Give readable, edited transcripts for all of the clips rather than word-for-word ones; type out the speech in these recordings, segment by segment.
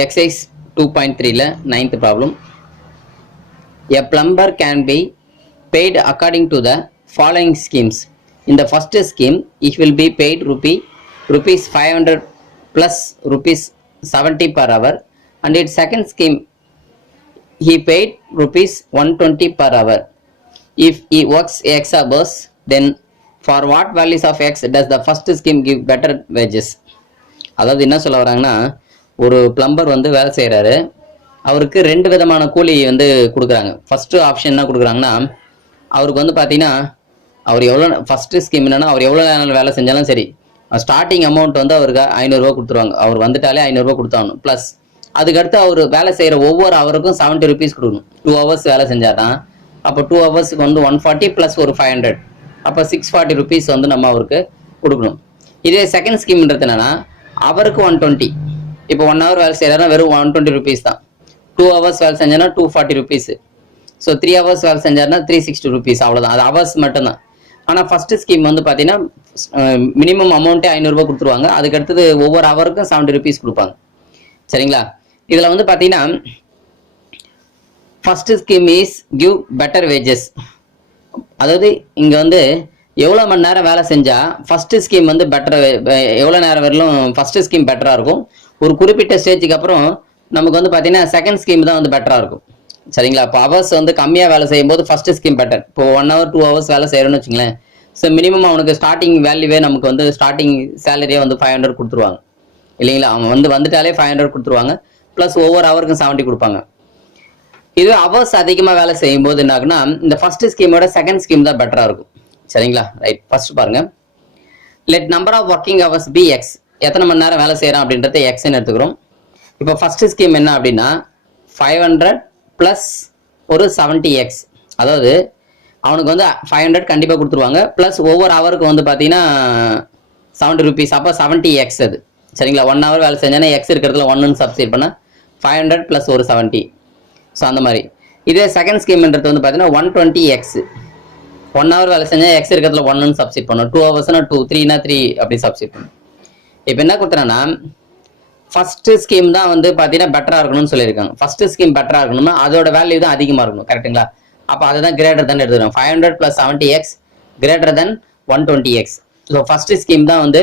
Exercise 2.3 ninth problem. A plumber can be paid according to the following schemes. In the first scheme, he will be paid rupees 500 plus rupees 70 per hour, and in second scheme he paid rupees 120 per hour. If he works x hours, then for what values of x does the first scheme give better wages? அதாவது என்ன சொல்ல வராங்கன்னா, ஒரு plumber வந்து வேலை செய்கிறாரு. அவருக்கு ரெண்டு விதமான கூலி வந்து கொடுக்குறாங்க. ஃபர்ஸ்ட் ஆப்ஷன் என்ன கொடுக்குறாங்கன்னா, அவருக்கு வந்து பார்த்தீங்கன்னா, அவர் எவ்வளோ ஃபர்ஸ்ட் ஸ்கீம் என்னன்னா, அவர் எவ்வளோ நேரம் வேலை செஞ்சாலும் சரி, ஸ்டார்டிங் அமௌண்ட் வந்து அவருக்கு 500 ரூபா கொடுத்துருவாங்க. அவர் வந்துட்டாலே 500 ரூபா கொடுத்தாகணும். ப்ளஸ் அதுக்கடுத்து அவர் வேலை செய்கிற ஒவ்வொரு ஹவருக்கும் 70 rupees கொடுக்கணும். 2 hours வேலை செஞ்சால் தான். அப்போ 2 ஹவர்ஸுக்கு வந்து 140 ப்ளஸ் ஒரு 500, அப்போ 640 rupees வந்து நம்ம அவருக்கு கொடுக்கணும். இதே செகண்ட் ஸ்கீம்ன்றது என்னன்னா, அவருக்கு 120. இப்போ 1 hour வேலை செய்யறாருன்னா வெறும் 120 rupees தான். 2 hours வேலை செஞ்சானா 240 rupees. ஸோ 3 hours வேலை செஞ்சாருன்னா 360 rupees. அவ்வளோதான், அது ஹவர்ஸ் மட்டும்தான். ஆனால் ஃபர்ஸ்ட் ஸ்கீம் வந்து பார்த்தீங்கன்னா, மினிமம் அமௌண்ட்டே 500 ரூபாய் கொடுத்துருவாங்க. அதுக்கு அடுத்தது ஒவ்வொரு ஹவருக்கும் 70 rupees கொடுப்பாங்க. சரிங்களா? இதில் வந்து பார்த்தீங்கன்னா, first scheme is give better wages. அதாவது இங்கே வந்து எவ்வளோ மணி நேரம் வேலை செஞ்சால் ஃபர்ஸ்ட் ஸ்கீம் வந்து பெட்டர், எவ்வளோ நேரம் வரலும் ஃபர்ஸ்ட் ஸ்கீம் பெட்டராக இருக்கும். ஒரு குறிப்பிட்ட ஸ்டேஜுக்கு அப்புறம் நமக்கு வந்து பார்த்தீங்கன்னா செகண்ட் ஸ்கீம் தான் வந்து பெட்டராக இருக்கும். சரிங்களா? இப்போ ஹவர்ஸ் வந்து கம்மியாக வேலை செய்யும்போது ஃபர்ஸ்ட் ஸ்கீம் பெட்டர். இப்போ 1 hour 2 hours வேலை செய்கிறோன்னு வச்சுங்களேன். ஸோ மினிமம் அவனுக்கு ஸ்டார்டிங் வேல்யூவே நமக்கு வந்து ஸ்டார்டிங் சேலரியே வந்து 500 கொடுத்துருவாங்க இல்லைங்களா? அவன் வந்துட்டாலே 500 கொடுத்துருவாங்க. ப்ளஸ் ஒவ்வொரு ஹவருக்கும் 70 கொடுப்பாங்க. இதுவே ஹவர்ஸ் அதிகமாக வேலை செய்யும்போது என்ன ஆகுனா, இந்த ஃபர்ஸ்ட் ஸ்கீமோட செகண்ட் ஸ்கீம் தான் பெட்டராக இருக்கும். சரிங்களா? ரைட், ஃபர்ஸ்ட் பாருங்க. Let number of working hours p x. எத்தனை மணி நேரம் வேலை செய்யறான் அப்படின்றத எக்ஸ்ன்னு எடுத்துக்கிறோம். இப்போ ஃபர்ஸ்ட் ஸ்கீம் என்ன அப்படின்னா, 500 ப்ளஸ் ஒரு 70x. அதாவது அவனுக்கு வந்து 500 கண்டிப்பாக கொடுத்துருவாங்க. ப்ளஸ் ஒவ்வொரு ஹவருக்கு வந்து பார்த்தீங்கன்னா 70 rupees. அப்போ 70x அது. சரிங்களா? 1 hour வேலை செஞ்சானா எக்ஸ் இருக்கிறதுல 1ன்னு சப்ஸ்டிட் பண்ணால் 500 ப்ளஸ் ஒரு 70. ஸோ அந்த மாதிரி. இதே செகண்ட் ஸ்கீம்ன்றது வந்து பார்த்தீங்கன்னா 120x. 1 hour வேலை செஞ்சால் எக்ஸ் இருக்கிறதுல 1ன்னு சப்ஸ்டிட் பண்ணும். 2 hours 2, 3 3 அப்படி சப்ஸ்டிட் பண்ணும். இப்போ என்ன கொடுத்துறேன்னா, ஃபர்ஸ்ட் ஸ்கீம் தான் வந்து பார்த்தீங்கன்னா பெட்டராக இருக்கணும்னு சொல்லியிருக்காங்க. ஃபர்ஸ்ட் ஸ்கீம் பெட்டராக இருக்கணும்னா அதோட வேல்யூ தான் அதிகமாக இருக்கணும். கரெக்டுங்களா? அப்போ அதுதான் கிரேட்டர் தான் எடுத்துக்கிறோம். 500 + 70x greater than 120x. So first scheme தான் வந்து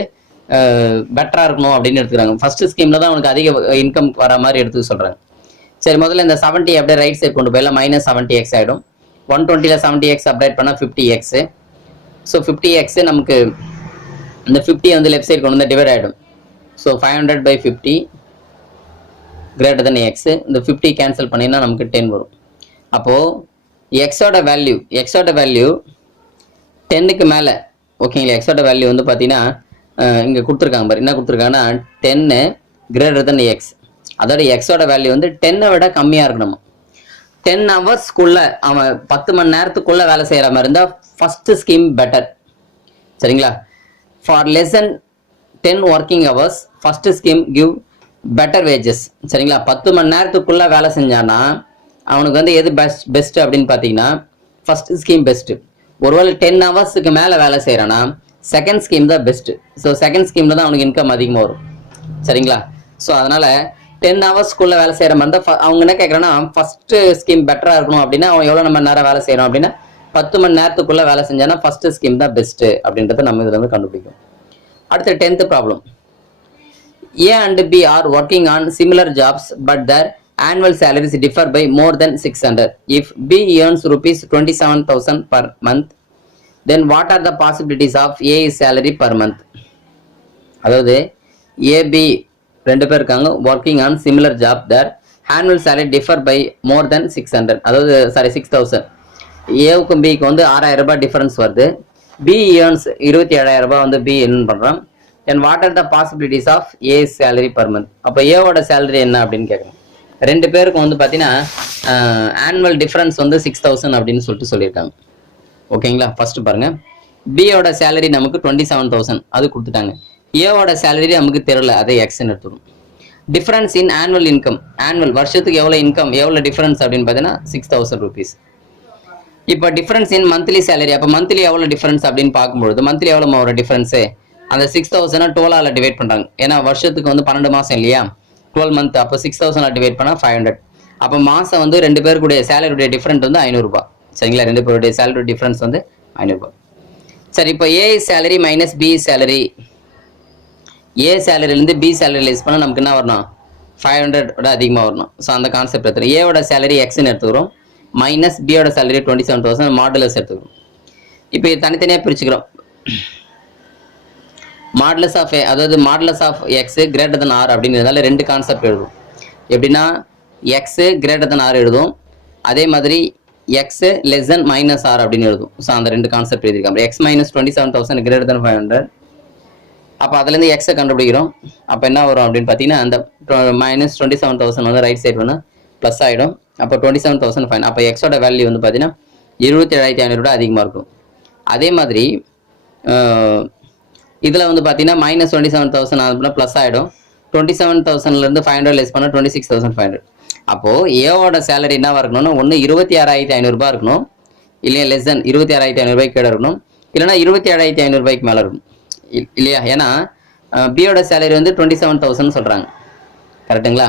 பெட்டராக இருக்கணும் அப்படின்னு எடுத்துக்கிறாங்க. ஃபர்ஸ்ட் ஸ்கீமில் தான் அவனுக்கு அதிக இன்கம் வர மாதிரி எடுத்து சொல்கிறாங்க. சரி, முதல்ல இந்த 70 அப்படியே ரைட் சைட் கொண்டு போயிடலாம். -70x ஆகிடும். 120ல் 70x அப்டேட் பண்ணால் 50x. ஸோ 50x நமக்கு இந்த 50 வந்து லெஃப்ட் சைடு கொண்டு வந்து டிவைட் ஆகிடும். So 500/50 greater than x. இந்த 50 கேன்சல் பண்ணினா நமக்கு 10 வரும். அப்போது எக்ஸோட வேல்யூ 10க்கு மேலே. ஓகேங்களா? எக்ஸோட வேல்யூ வந்து பார்த்தீங்கன்னா இங்கே கொடுத்துருக்காங்க பாரு. என்ன கொடுத்துருக்காங்கன்னா 10 கிரேட்டர் தென் x. அதோட எக்ஸோட வேல்யூ வந்து 10 விட கம்மியாக இருக்கணும். 10 ஹவர்ஸ்க்குள்ள அவன் 10 மணி நேரத்துக்குள்ள வேலை செய்கிற மாதிரி இருந்தால் ஃபர்ஸ்ட் ஸ்கீம் பெட்டர். சரிங்களா? For less than 10 working hours first scheme give better wages. சரிங்களா? 10 மணி நேரத்துக்குள்ள வேலை செஞ்சானா அவனுக்கு வந்து எது பெஸ்ட் அப்படின்னு பார்த்தீங்கன்னா ஃபர்ஸ்ட் ஸ்கீம் பெஸ்ட்டு. ஒருவேளை 10 ஹவர்ஸுக்கு மேலே வேலை செய்கிறானா செகண்ட் ஸ்கீம் தான் பெஸ்ட்டு. ஸோ செகண்ட் ஸ்கீமில் தான் அவனுக்கு இன்கம் அதிகமாக வரும். சரிங்களா? ஸோ அதனால் 10 ஹவர்ஸ்க்குள்ளே வேலை செய்கிற மாதிரி தான் அவங்க என்ன கேட்குறான்னா, ஃபர்ஸ்ட் ஸ்கீம் பெட்டராக இருக்கணும் அப்படின்னா அவன் எவ்வளோ மணி நேரம் வேலை செய்யணும் அப்படின்னா 10 மணி நேரத்துக்குள்ளே வேலை செஞ்சானா ஃபர்ஸ்ட் ஸ்கீம் தான் பெஸ்ட்டு அப்படின்றத நம்ம இதில் வந்து கண்டுபிடிக்கும். அடுத்த 10th problem. A and B are working on similar jobs but their annual salaries differ by more than 600. If B earns rupees 27,000 per month, then what are the possibilities of A's salary per month? அதாவது AB ரெண்டு பேர் இருக்காங்க, working on similar job, their annual salary differ by more than 600. அதாவது 6,000. ஏவுக்கும் பிக்கு வந்து 6,000 ரூபாய் difference வருது. B earns 27,000 ரூபாய் வந்து பி ஏர்ன் பண்ணுறான். And what are the possibilities of a salary per month? அப்போ ஏவோட சேலரி என்ன அப்படின்னு கேட்குறேன். ரெண்டு பேருக்கும் வந்து பார்த்தீங்கன்னா ஆனுவல் டிஃபரன்ஸ் வந்து 6,000 அப்படின்னு சொல்லியிருக்காங்க. ஓகேங்களா? ஃபர்ஸ்ட் பாருங்க, பியோட சேலரி நமக்கு 27,000 அது கொடுத்துட்டாங்க. ஏவோட சேலரி நமக்கு தெரியல, அதை எக்ஸ்ன்னு எடுத்துடும். Difference in annual income. Annual வருஷத்துக்கு எவ்வளோ இன்கம், எவ்வளோ டிஃபரன்ஸ் அப்படின்னு பார்த்தீங்கன்னா 6,000 rupees. இப்போ டிஃபரன்ஸ் இன் மந்த்லி சேலரி. அப்போ மந்த்லி எவ்வளோ டிஃபரன்ஸ் அப்படின்னு பார்க்கும்பொழுது மந்த்லி எவ்வளோ ஒரு டிஃபரன்ஸு, அந்த 6,000 12ஆல் டிவைட் பண்ணுறாங்க. ஏன்னா வருஷத்துக்கு வந்து 12 மாதம் இல்லையா? 12 மந்த் அப்போ 6000 டிவைட் பண்ணால் 500. அப்போ மாதம் வந்து ரெண்டு பேருக்குடைய சேலரியுடைய டிஃப்ரெண்ட் வந்து 500 ரூபாய். சரிங்களா, ரெண்டு பேருடைய சேலரி டிஃப்ரென்ஸ் வந்து 500 ரூபாய். சரி, இப்போ A salary minus B salary, A சேலரிலேருந்து பி சேலரி லெஸ் பண்ணால் நமக்கு என்ன வரணும், 500 அதிகமாக வரணும். ஸோ அந்த கான்செப்ட் எடுத்துக்கிறோம். ஏவோட சேலரி எக்ஸ்ன்னு எடுத்துக்கிறோம், மைனஸ் பியோட சேலரி 27,000 மாடுலஸ் எடுத்துக்கிறோம். இப்போ இது தனித்தனியாக பிரிச்சுக்கிறோம். மாடுலஸ் ஆஃப் ஏ, அதாவது modulus of x greater than r அப்படிங்கிறதால ரெண்டு கான்செப்ட் எழுதும். எப்படின்னா எக்ஸ் கிரேட்டர் தன் ஆர் எழுதும், அதே மாதிரி x less than minus r அப்படின்னு எழுதும். ஸோ அந்த ரெண்டு கான்செப்ட் எழுதிருக்காங்க. X minus 27,000 greater than 500. அப்போ அதுலேருந்து எக்ஸை கண்டுபிடிக்கிறோம். அப்போ என்ன வரும் அப்படின்னு பார்த்தீங்கன்னா அந்த மைனஸ் 27,000 வந்து ரைட் சைடு வந்து ப்ளஸ் ஆகிடும். அப்போ 27,500. அப்போ எக்ஸோட வேல்யூ வந்து பார்த்தீங்கன்னா 27,500 அதிகமாக இருக்கும். அதே மாதிரி இதில் வந்து பார்த்தீங்கன்னா மைனஸ் 27,000 அப்படின்னா ப்ளஸ் ஆகிடும். 27,000லேருந்து 500 லெஸ் பண்ணால் 26,500. அப்போது ஏவோட சேலரி என்னவாக இருக்கணும்னா ஒன்று 26,500 இருக்கணும், இல்லையா லெஸ் தென் 26,500 கீழே இருக்கணும், இல்லைனா 27,500 மேலே இருக்கணும், இல்லையா. ஏன்னா பியோட சேலரி வந்து 27,000 சொல்கிறாங்க, கரெக்டுங்களா.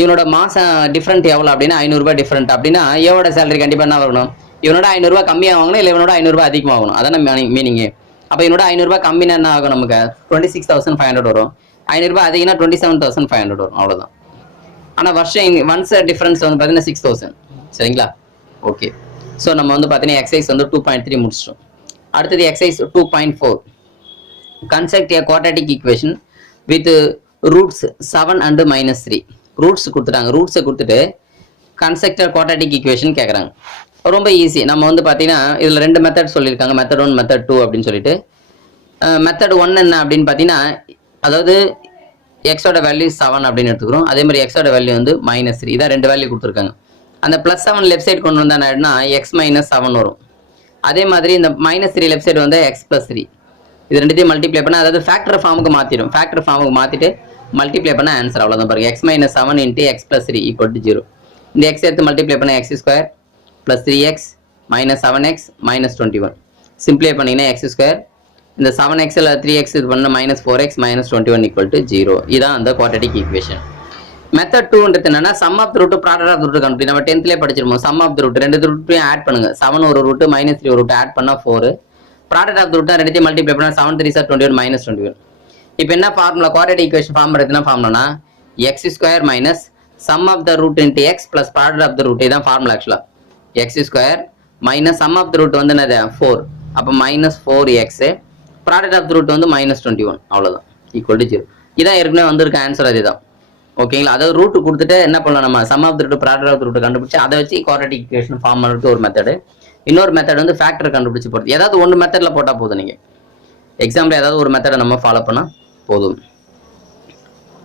இவனோட மாதம் டிஃப்ரெண்ட் எவ்வளோ அப்படின்னா 500 டிஃப்ரெண்ட் அப்படின்னா ஏவோட சேலரி கண்டிப்பாக என்ன வரணும், இவனோட 500 கம்மியாக வாங்கணும், இல்லை இவனோட 500 அதிகமாக வாங்கணும். அதான மீனிங்கு. அப்போ இவனோட 500 கம்மினா என்ன ஆகும், நமக்கு 26,500 வரும். 500 அதிகம்னா 27,500 வரும், அவ்வளோதான். ஆனால் வருஷம் ஒன்ஸ் டிஃப்ரென்ஸ் வந்து பார்த்தீங்கன்னா 6,000. சரிங்களா, ஓகே. ஸோ நம்ம வந்து பார்த்தீங்கன்னா எக்ஸைஸ் வந்து 2.3 முடிச்சிட்டோம். அடுத்தது exercise 2.4. Construct A quadratic equation with roots 7 and -3. Roots கொடுத்துட்டாங்க. ரூட்ஸை கொடுத்துட்டு கன்ஸ்ட்ரக்ட் குவாட்ராட்டிக் ஈக்குவேஷன் கேட்குறாங்க. ரொம்ப ஈஸி. நம்ம வந்து பார்த்தீங்கன்னா இதில் ரெண்டு மெத்தட் சொல்லியிருக்காங்க, மெத்தட் 1 மெத்தட் 2 அப்படின்னு சொல்லிட்டு. மெத்தட் 1 என்ன அப்படின்னு பார்த்தீங்கன்னா, அதாவது எக்ஸோட வேல்யூ 7 அப்படின்னு எடுத்துக்கிறோம். அதே மாதிரி எக்ஸோட வேல்யூ வந்து -3. இதான் ரெண்டு வேல்யூ கொடுத்துருக்காங்க. அந்த +7 லெஃப்ட் சைடு கொண்டு வந்தா என்ன எக்ஸ் மைனஸ் 7 வரும். அதே மாதிரி இந்த -3 லெஃப்ட் சைடு வந்து எக்ஸ் + 3. இது ரெண்டுத்தையும் மல்டிப்ளை பண்ண, அதாவது ஃபேக்டர் ஃபார்முக்கு மாற்றிடும். ஃபேக்டர் ஃபார்முக்கு மாற்றிட்டு மல்டிப்ளை பண்ண ஆன்சர் அவ்வளோதான். பாருங்க, எக்ஸ் மைனஸ் 7 × எக்ஸ் + 3 = 0. இந்த எக்ஸ் எடுத்து மல்டிப்ளை பண்ண x² + 3x - 7x - 21. சிம்பிளை பண்ணிங்கன்னா x², இந்த 7x ல் 3x இது பண்ண -4x - 21 = 0. இதான் அந்த குவாட்ராட்டிக் ஈக்குவேஷன். மெத்தட் 2ன்றது என்னன்னா sum of the root product of the root கண்டுபிடி. நம்ம 10th படிச்சிருப்போம். சம் ஆஃப் தி ரூட் ரெண்டு ரூட்டையும் ஆட் பண்ணுங்க. 7 ஒரு ரூட் -3 ஒரு ரூட் ஆட் பண்ணா 4. ப்ராடக்ட் ஆஃப் தி ரூட் ரெண்டுத்தையும் மல்டிப்ளை பண்ணா 7 3 = 21 - 21. இப்போ என்ன ஃபார்முலா, குவாட்ராட்டிக் ஈக்குவேஷன் ஃபார்முலா என்ன ஃபார்முலானா x² - sum of the root into x plus product of the root. இதான் ஃபார்முலா. ஆக்சுவலா x² - sum of the root வந்து என்னது 4. அப்போ -4x, product of the root வந்து -21. அவ்வளோதான், = 0. இதான் ஏற்கனவே வந்திருக்க ஆன்சர், அதுதான். ஓகேங்களா. அதாவது ரூட் கொடுத்துட்டு என்ன பண்ணலாம், நம்ம sum of the root product of the root கண்டுபிடிச்சு அதை வச்சு குவாட்ராட்டிக் ஈக்குவேஷன் ஃபார்ம் பண்ணுறது ஒரு மெத்தடு. இன்னொரு மெத்தட் வந்து ஃபேக்டர் கண்டுபிடிச்சு போகிறது. ஏதாவது ஒன்று மெத்தடில் போட்டால் போதும். நீங்கள் எக்ஸாம்பிள் ஏதாவது ஒரு மெத்தடை நம்ம ஃபாலோ பண்ணால் போதும்.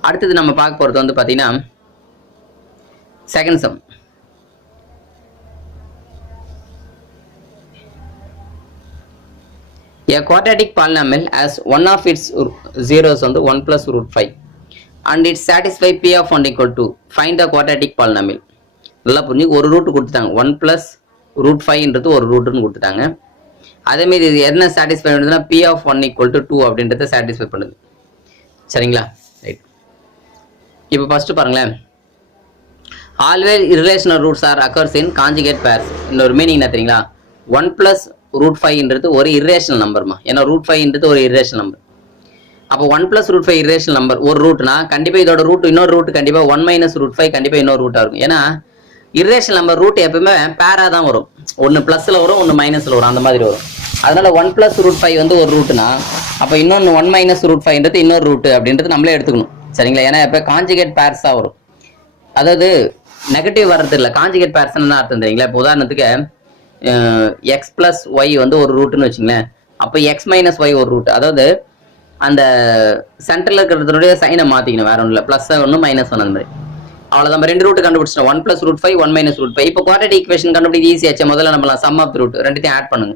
அடுத்தது நம்ம பார்க்க போகிறது வந்து பார்த்தீங்கன்னா second sum. A quadratic polynomial has one of its zeros வந்து 1 + √5 and it satisfy p of 1 = 2. Find the quadratic polynomial. நல்லா புரிஞ்சு, ஒரு ரூட் கொடுத்துட்டாங்க, 1 + √5ன்றது ஒரு ரூட்னு கொடுத்துட்டாங்க. அதே மாதிரி இது என்ன சாட்டிஸ்ஃபை பண்ணுதுன்னா p of 1 = 2 அப்படின்றத சாட்டிஸ்ஃபை பண்ணுது. சரிங்களா, ரைட். இப்போ ஃபர்ஸ்ட் பாருங்களேன், always irrational roots are occurs in conjugate pairs. இன்னொரு மீனிங் என்ன தெரியுங்களா, 1 + √5ன்றது ஒரு irrational நம்பர்மா. ஏன்னா √5ன்றது ஒரு irrational நம்பர். அப்போ 1 + √5 irrational நம்பர் ஒரு ரூட்னா கண்டிப்பாக இதோட ரூட் இன்னொரு ரூட் கண்டிப்பாக 1 - √5 கண்டிப்பாக இன்னொரு ரூட்டாக இருக்கும். ஏன்னா irrational நம்பர் ரூட் எப்பவுமே பேராக தான் வரும். ஒன்று ப்ளஸில் வரும், ஒன்று மைனஸில் வரும், அந்த மாதிரி வரும். அதனால 1 + √5 வந்து ஒரு ரூட்னா அப்போ இன்னொன்று 1 - √5ன்றது இன்னொரு ரூட் அப்படின்றது நம்மளே எடுத்துக்கணும். சரிங்களா, ஏன்னா இப்போ கான்ஜுகேட் பேர்ஸாக வரும். அதாவது நெகட்டிவ் வர்றது இல்லை, கான்ஜுகேட் பேர்ஸ் என்ன அர்த்தம் தெரியுங்களா. இப்போ உதாரணத்துக்கு x + y வந்து ஒரு ரூட்னு வச்சுங்களேன். அப்போ x - y ஒரு ரூட். அதாவது அந்த சென்டரில் இருக்கிறதுனுடைய சைனை மாற்றிக்கணும், வேற ஒன்றும் இல்லை. +1 -1 அந்த மாதிரி. அவ்வளோதான், நம்ம ரெண்டு ரூட் கண்டுபிடிச்சிட்டோம், 1 + √5 1 - √5. இப்போ குவாட்ராட்டிக் ஈக்குவேஷன் கண்டுபிடிக்க ஈஸியாச்சு. முதல்ல நம்மளாம் சம் ஆஃப் தி ரூட் ரெண்டுத்தையும் ஆட் பண்ணுங்க.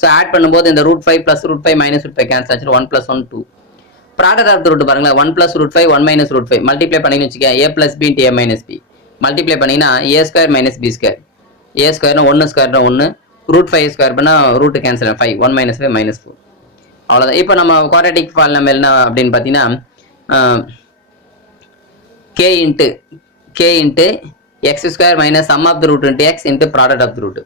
ஸோ ஆட் பண்ணும்போது இந்த √5 + √5 - √5 கேன்சல் ஆச்சு, 1 + 1 2. ப்ராடக்ட் ஆஃப் தி ரூட் பாருங்களேன், 1 + √5 1 - √5 மல்டிப்ளை பண்ணிங்கன்னு வச்சுக்க, a + b × a - b multiply பண்ணிங்கன்னா a² - b². a² 1² 1, √5² பண்ணால் ரூட் கேன்சல் 5, 1 - 5 -4. அவ்வளோதான். இப்போ நம்ம குவாட்ராட்டிக் பாலினாமியல் என்ன அப்படின்னு பார்த்தீங்கன்னா into x square minus sum of the root into x into product of the root.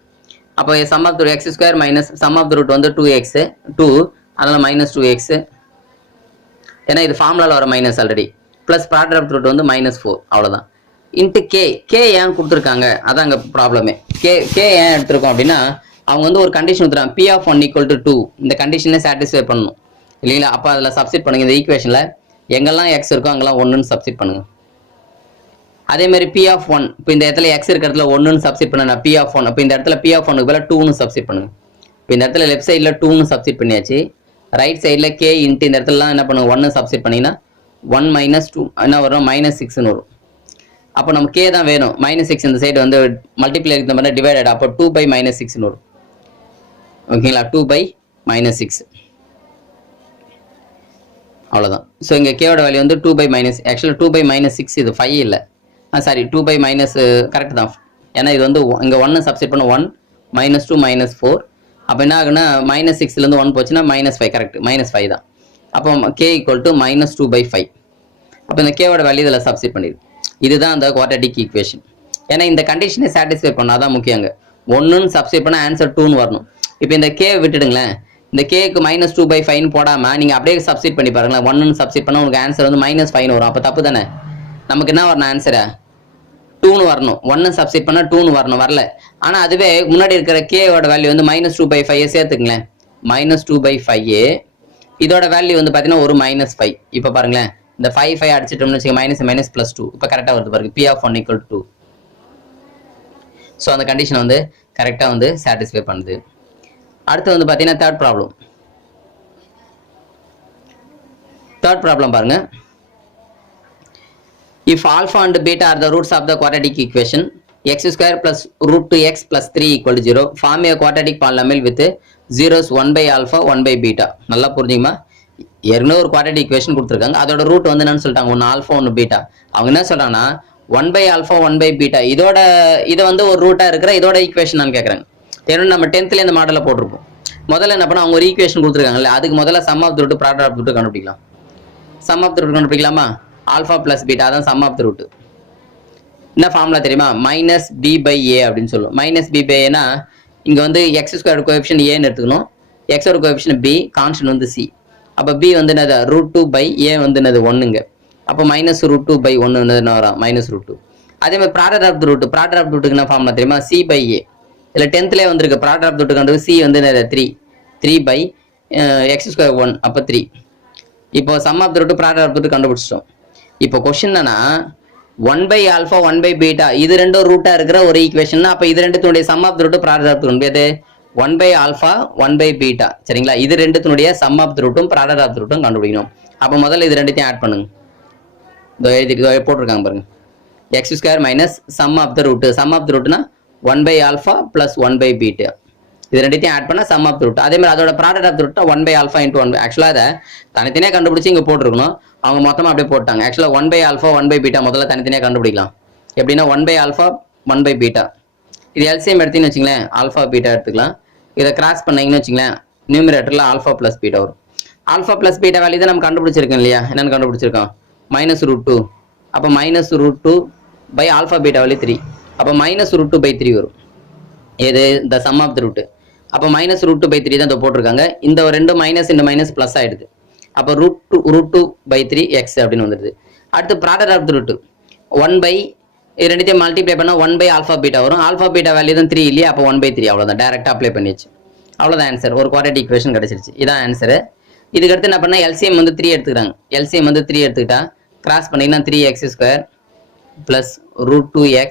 அப்போ sum of the x square minus sum of the root வந்து 2x 2, அதனால் மைனஸ் 2x, ஏன்னா இது ஃபார்முலாவில் வர minus already, plus product of the root வந்து -4, அவ்வளோதான். Into K ஏன் கொடுத்துருக்காங்க, அதான் அங்கே ப்ராப்ளமே. கே ஏன் எடுத்திருக்கோம் அப்படின்னா, அவங்க வந்து ஒரு கண்டிஷன் கொடுத்துறாங்க, P of 1 = 2, இந்த கண்டிஷனை சாட்டிஸ்ஃபை பண்ணணும் இல்லைங்களா. அப்போ அதில் சப்ஸ்டிட் பண்ணுங்க, இந்த ஈக்குவேஷனில் எங்கெல்லாம் எக்ஸ் இருக்கோ அங்கெல்லாம் 1ன்னு சப்ஸ்டிட் பண்ணுங்க. அதே மாதிரி P of 1, இப்போ இந்த இடத்துல எக்ஸ் இருக்கிற இடத்துல 1ன்னு சப்ஸ்டிட் பண்ண P of 1, அப்போ இந்த இடத்துல P of 1க்கு பதிலாக 2ன்னு சப்ஸ்டிட் பண்ணுங்க. இப்போ இந்த இடத்துல லெஃப்ட் சைடில் 2ன்னு சப்ஸ்டிட் பண்ணியாச்சு, ரைட் சைடில் கே இன்ட்டு இந்த இடத்துலலாம் என்ன பண்ணுங்க, 1 சப்ஸ்டிட் பண்ணிங்கன்னா 1 - 2 என்ன வரும், -6ன்னு வரும். அப்போ நம்ம கே தான் வேணும், -6 இந்த சைடு வந்து மல்டிப்ளை இருந்த மாதிரி டிவைடட், அப்போ 2/-6ன்னு வரும். ஓகேங்களா, 2/-6, அவ்வளோதான். ஸோ இங்கே கேவோட வேல்யூ வந்து 2/-, ஆக்சுவலாக 2/-6 இது 5 இல்லை, சாரி 2/- கரெக்ட் தான், ஏன்னா இது வந்து இங்கே 1 சப்ஸ்டிட் பண்ண 1 -2 -4, அப்போ என்ன ஆகுனா -6லேருந்து 1 போச்சுன்னா -5, கரெக்ட், -5 தான். அப்போ k = -2/5. அப்போ இந்த கேவோட வேல்யூ இதில் சப்ஸ்டிட் பண்ணிடு. இதுதான் அந்த குவாட்ரடிக் ஈக்குவேஷன். ஏன்னா இந்த கண்டிஷனை சாட்டிஸ்ஃபை பண்ணணும், அதான் முக்கியங்க. 1ன்னு சப்ஸ்டிட் பண்ணால் ஆன்சர் 2ன்னு வரணும். இப்போ இந்த கே விட்டுடுங்களேன், இந்த கேக்கு -2/5ன்னு போடாமல் நீங்கள் அப்படியே சப்ஸ்டிட் பண்ணி பாருங்களேன். 1ன்னு சப்ஸ்டிட் பண்ணால் உங்களுக்கு ஆன்சர் வந்து -5ன்னு வரும். அப்போ தப்பு தானே, நமக்கு என்ன வரணும், ஆன்சரை 2ன்னு வரணும். 1 சப்ஸ்டிட் பண்ணால் 2ன்னு வரணும், வரல. ஆனால் அதுவே முன்னாடி இருக்கிற கேவோட வேல்யூ வந்து -2/5 சேர்த்துக்குங்களேன், -2/5, இதோட வேல்யூ வந்து பார்த்தீங்கன்னா ஒரு -5. இப்போ பாருங்களேன், இந்த 5 அடிச்சிட்டோம்னு வச்சுக்க, -2, இப்போ கரெக்டாக வருது பாருங்க, P of 1 = 2. ஸோ அந்த கண்டிஷன் வந்து கரெக்டாக வந்து சாட்டிஸ்ஃபை பண்ணுது. அடுத்து வந்து பார்த்தீங்கன்னா தேர்ட் ப்ராப்ளம் பாருங்க. If alpha and beta are the roots of the quadratic equation, x² plus √2x plus 3 = 0, form a quadratic polynomial with zeros 1/α 1/β. நல்லா புரிஞ்சுங்கம்மா, ஏற்கனவே ஒரு குவாட்ரடிக் ஈக்குவேஷன் கொடுத்துருக்காங்க, அதோட ரூட் வந்து என்னன்னு சொல்லிட்டாங்க, ஒன்று ஆல்ஃபா ஒன்று பீட்டா. அவங்க என்ன சொல்றாங்கன்னா 1/α 1/β, இதை வந்து ஒரு ரூட்டா இருக்கிற இதோட ஈக்குவேஷன் நான் கேட்குறாங்க. ஏன்னா நம்ம 10th இந்த மாடலில் போட்டிருப்போம். முதல்ல என்ன பண்ண, அவங்க ஒரு ஈக்குவேஷன் கொடுத்துருக்காங்கல்ல, அதுக்கு முதல்ல sum of the root product of the root கண்டுபிடிக்கலாம். சம் ஆஃப் த ரூட் கண்டுபிடிக்கலாமா, ஆல்ஃபா + பீட்டா, அதான் சம் ஆஃப் த ரூட். என்ன ஃபார்முலா தெரியுமா, -b/a அப்படின்னு சொல்லுவோம். -b/a இங்க வந்து x² கோஎஃபிஷியன்ட் ஏன்னு எடுத்துக்கணும், x-ஓட கோஎஃபிஷியன்ட் b, கான்ஸ்டன்ட் வந்து c. அப்போ b வந்து என்னது, √2/a வந்து என்னது 1ங்க. அப்போ -√2/1 என்ன வரும், -√2. அதே மாதிரி ப்ராடக்ட் ஆஃப் த ரூட்டுக்கு என்ன ஃபார்முலா தெரியுமா, c/a. இதில் 10th வந்திருக்கு ப்ராடக்ட் ஆஃப் த ரூட் கண்டு, c வந்து என்னது 3/x² 1, அப்போ 3. இப்போ sum of the root product of the root கண்டுபிடிச்சிட்டோம். இப்போ கொஸ்டின் என்னன்னா 1/α 1/β இது ரெண்டும் ரூட்டா இருக்கிற ஒரு ஈக்குவேஷன், அப்போ இது ரெண்டுத்துடைய sum of the root product of the root எது, 1/α 1/β. சரிங்களா, இது ரெண்டுத்துடைய சம் ஆஃப் த ரூட்டும் ப்ராடக்ட் ஆஃப் த ரூட்டும் கண்டுபிடிக்கணும். அப்போ முதல்ல இது ரெண்டுத்தையும் ஆட் பண்ணுங்க, இதோ எழுதிட்டு போட்டிருக்காங்க பாருங்க, x² minus sum of the ரூட்னா 1/α + 1/β. இது ரெண்டுத்தையும் ஆட் பண்ணால் சம் ஆஃப் த ரூட். அதே மாதிரி அதோட ப்ராடக்ட் ஆஃப் த ரூட் 1/α × 1. ஆக்சுவலாக அதை தனித்தனியாக கண்டுபிடிச்சி இங்கே போட்டிருக்கணும், அவங்க மொத்தமாக அப்படியே போட்டாங்க. ஆக்சுவலாக 1/α 1/β முதல்ல தனித்தனியாக கண்டுபிடிக்கலாம். எப்படின்னா 1/α 1/β, இது எல்சிஎம் எடுத்தீங்கன்னு வச்சுங்களேன், ஆல்ஃபா பீட்டா எடுத்துக்கலாம். இதை கிராஸ் பண்ணீங்கன்னு வச்சுங்களேன், நியூமரேட்டரில் ஆல்ஃபா + பீட்டா வரும். ஆல்ஃபா + பீட்டா வேல்யூ தான் நம்ம கண்டுபிடிச்சிருக்கோம் இல்லையா, என்னென்னு கண்டுபிடிச்சிருக்கோம், -√2. அப்போ -√2/α பீட்டா வேல்யூ 3, அப்போ -√2/3 வரும். எது, இந்த சம் ஆஃப் த ரூட். அப்போ -√2/3 தான் இதை போட்டிருக்காங்க. இந்த ரெண்டு மைனஸ் இந்த மைனஸ் ப்ளஸ் ஆகிடுது, அப்போ √2/3x அப்படின்னு வந்துடுது. அடுத்து ப்ராடக்ட் ஆஃப் த ரூட் 1/, ரெண்டுத்தையும் மல்டிப்ளை பண்ணால் 1/α பீட்டா வரும். ஆல்ஃபா பீட்டா வேல்யூ தான் 3 இல்லையா, அப்போ 1/3, அவ்வளோதான், டேரெக்டாக அப்ளை பண்ணிச்சு, அவ்வளோதான் ஆன்சர். ஒரு குவாட்ரடிக் ஈக்குவேஷன் கிடச்சிருச்சு, இதான் ஆன்சரு. இதுக்கடுத்து என்ன பண்ணால் எல்சிஎம் வந்து 3 எடுத்துக்கிறாங்க. எல்சிஎம் வந்து 3 எடுத்துக்கிட்டா கிராஸ் பண்ணிங்கன்னா 3x² + √2x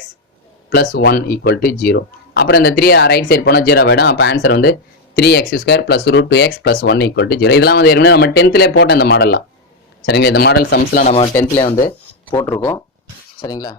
+ 1 = 0. அப்புறம் இந்த 3 ரைட் சைடு போனால் 0 ஆகிடும். அப்போ ஆன்சர் வந்து 3x² + √2x + 1 = 0. இதெல்லாம் வந்து ஏற்கனவே நம்ம 10th போட்ட இந்த மாடல்லாம். சரிங்களா, இந்த மாடல் சம்ஸ்லாம் நம்ம 10th வந்து போட்டிருக்கோம். சரிங்களா.